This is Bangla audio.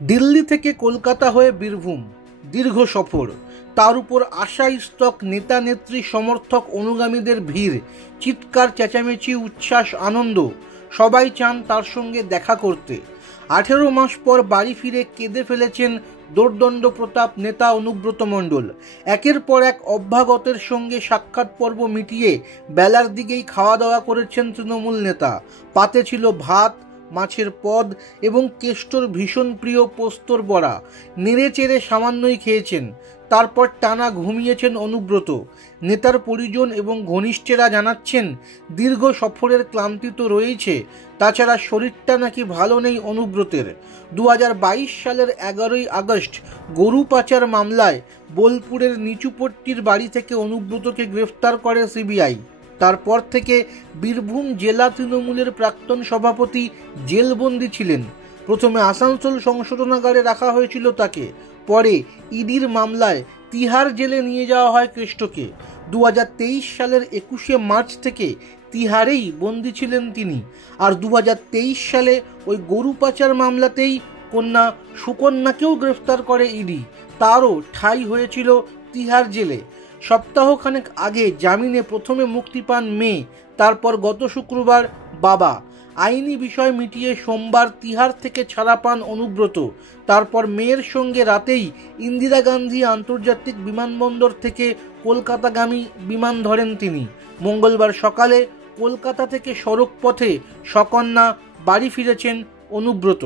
দিল্লি থেকে কলকাতা হয়ে বীরভূম, দীর্ঘ সফর, তার উপর আশাস্তক নেতা নেত্রী সমর্থক অনুগামীদের ভিড়, চিৎকার চেঁচামেচি উচ্ছ্বাস আনন্দ, সবাই চান তার সঙ্গে দেখা করতে। 18 মাস পর বাড়ি ফিরে কেঁদে ফেলেছেন দোর্দণ্ড প্রতাপ নেতা অনুব্রত মণ্ডল। একের পর এক অভ্যাগতের সঙ্গে সাক্ষাৎ পর্ব মিটিয়ে বেলার দিকেই খাওয়া দাওয়া করেছেন তৃণমূল নেতা। পাতে ছিল ভাত, মাছের পদ এবং কেষ্টর ভীষণ প্রিয় পোস্তর বড়া। নেড়ে চেড়ে সামান্যই খেয়েছেন, তারপর টানা ঘুমিয়েছেন অনুব্রত। নেতার পরিজন এবং ঘনিষ্ঠেরা জানাচ্ছেন দীর্ঘ সফরের ক্লান্তি তো রয়েছে, তাছাড়া শরীরটা নাকি ভালো নেই অনুব্রতের। 2022 সালের 11ই আগস্ট গরু পাচার মামলায় বোলপুরের নিচুপট্টির বাড়ি থেকে অনুব্রতকে গ্রেফতার করে সিবিআই। তারপর থেকে বীরভূম জেলা তৃণমূলের প্রাক্তন সভাপতি জেলবন্দি ছিলেন। প্রথমে আসানসোল সংশোধনাগারে রাখা হয়েছিল তাকে, পরে ইডির মামলায় তিহার জেলে নিয়ে যাওয়া হয় কেষ্টকে। 2023 সালের 21শে মার্চ থেকে তিহারেই বন্দি ছিলেন তিনি। আর 2023 সালে ওই গরু পাচার মামলাতেই কন্যা সুকন্যাকেও গ্রেফতার করে ইডি, তারও ঠাঁই হয়েছিল তিহার জেলে। সপ্তাহখানেক আগে জামিনে প্রথমে মুক্তি পান মেয়ে, তারপর গত শুক্রবার বাবা। আইনি বিষয় মিটিয়ে সোমবার তিহার থেকে ছাড়া পান অনুব্রত। তারপর মেয়ের সঙ্গে রাতেই ইন্দিরা গান্ধী আন্তর্জাতিক বিমানবন্দর থেকে কলকাতাগামী বিমান ধরেন তিনি। মঙ্গলবার সকালে কলকাতা থেকে সড়ক পথে সকন্যা বাড়ি ফিরেছেন অনুব্রত।